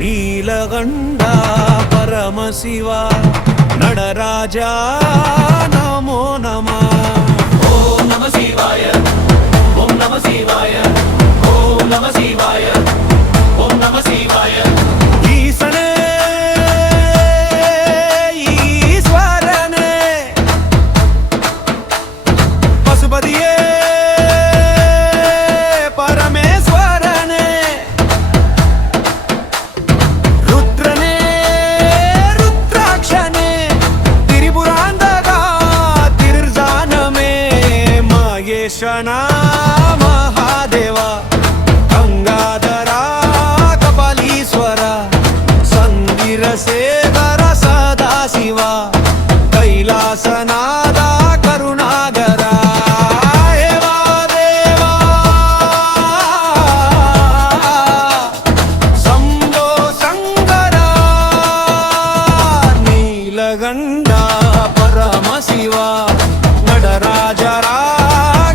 நீலகண்டா பரமசிவா நடராஜா நமோ நம. ஓம் நம சிவாய, ஓம் நம சிவாய, ஓம் நம சிவாய, ஓம் நம சிவாய. ஈசனே ஈஸ்வரனே பசுபதியே பரமேஸ்வரனே ருத்ரனே ருத்ராட்சனே திரிபுராந்தகா திரிர்ஜானமே மகேஷனா மகாதேவா ಗಂಗಾಧರಾ ಕಪಾಲೀಶ್ವರ ಸಂದಿರಸೇವರ ಸದಾಶಿವ ಕೈಲಾಸನಾದ ಕರುಣಾಗರ ಹೇವಾ ದೇವಾ ಸಂಗೋ ಶಂಕರ ನೀಲಗಂಡ ಪರಮಶಿವ நடராஜரா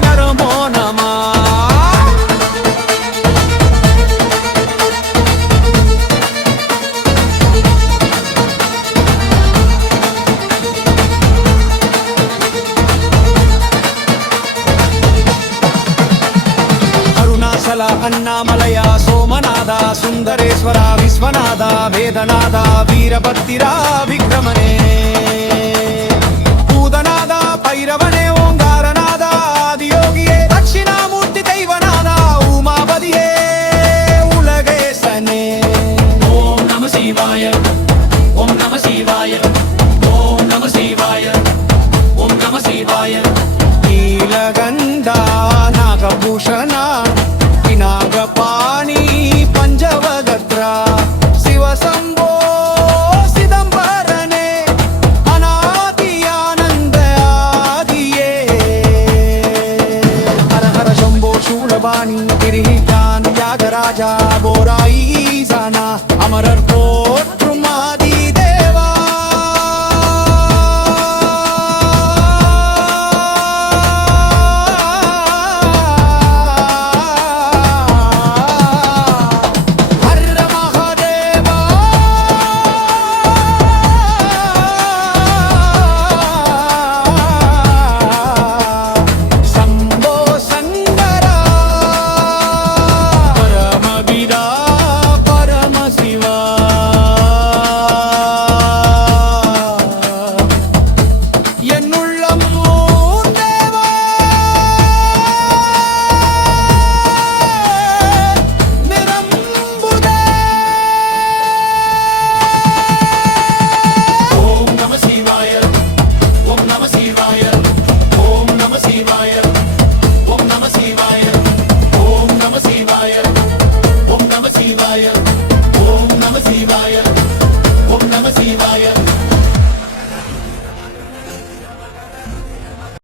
நமோ நம. ಅರುಣಾಚಲ ಅಣ್ಣಾಮಲಯ ಸೋಮನಾಥ ಸುಂದರೇಶ್ವರ ವಿಶ್ವನಾಥ ವೇದನಾಥ ವೀರಭಕ್ತಿರ ವಿಕ್ರಮನೇ.